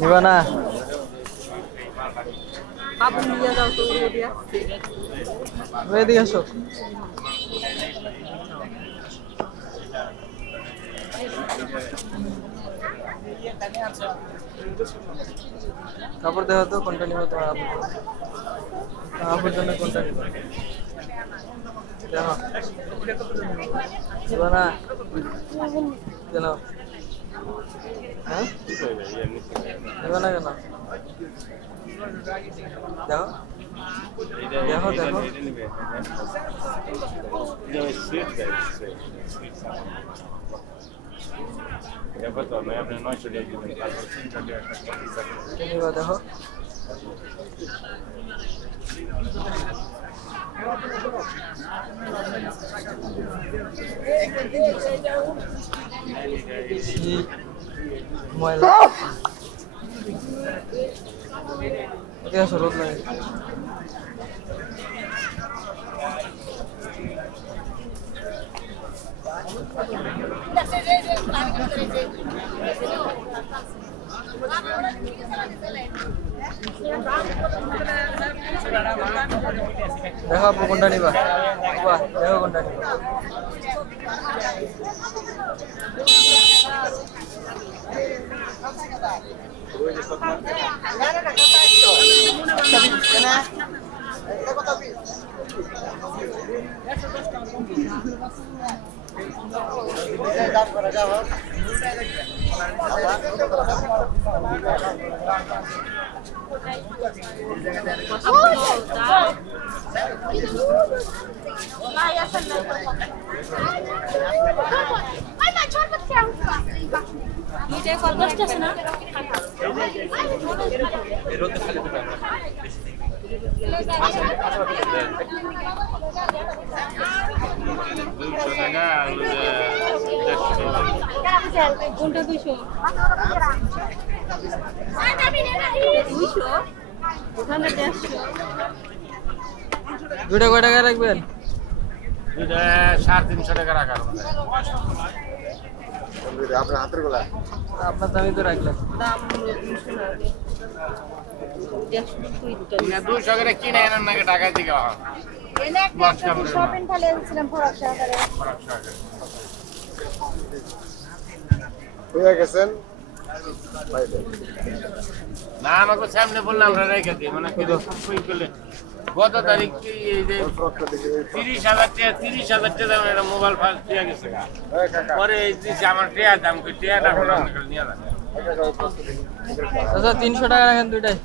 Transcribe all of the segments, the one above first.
নিবা না? বাবু নিয়ে যাও তো এদিকে আসো। কাপড় দেওয়া তো কোনটা নিব তোমার আপুর জন্য কোনটা নিব দেখো নিবা না কেন? হ্যাঁ নিবা না কেন? দেখো দেখো দেখো নিবা দেখো ময়লা এদিকে আসো রোদ লাগে দেখো আপু কোনটা নিবা বাহ দেখো কোনটা নিবা কোনটা 200 ওখানে 150 দুইটা কয় টাকা রাখবেন? দুইটা 350 টাকা রাখার আপনার হাতের গোলা আপনার দামই তো রাখলেন দাম 200 করে কিনে এনে নাকি টাকা দিকে শপিং খালি ছিলাম ফরাক সহকারে হয়ে গেছেন না আমাকে সামনে বললাম আমরা রেখে দিই মানে গত তারিখ এই যে 30,000 টাকা দাম একটা মোবাইল ফার্স্ট দিয়ে গেছে পরে এই যে আমার টিয়া দাম টিয়াটা নিয়ে যান আচ্ছা 300 টাকা রাখেন দুইটাই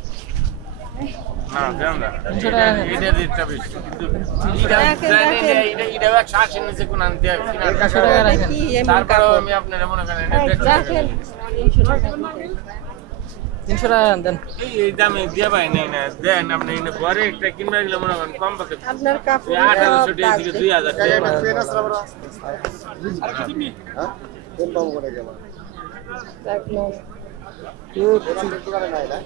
না দেন না 300 টাকা রাখেন এটা দিতে বেশি কিন্তু এটা 180 নিচে কোন আনতে হবে 100 টাকা রাখেন তারপরেও আমি আপনারা মনে করেন রাখেন 300 টাকা রাখেন দেন এই দামে দিয়ে পাই নাই না দেন আপনি এনে পরে একটা কিনবে গেলে মনে করেন কম পাকে আপনার কাপড় 1800 টাকা থেকে 2000 টাকা কোন পাবো করে গেল রাখলেন নাই না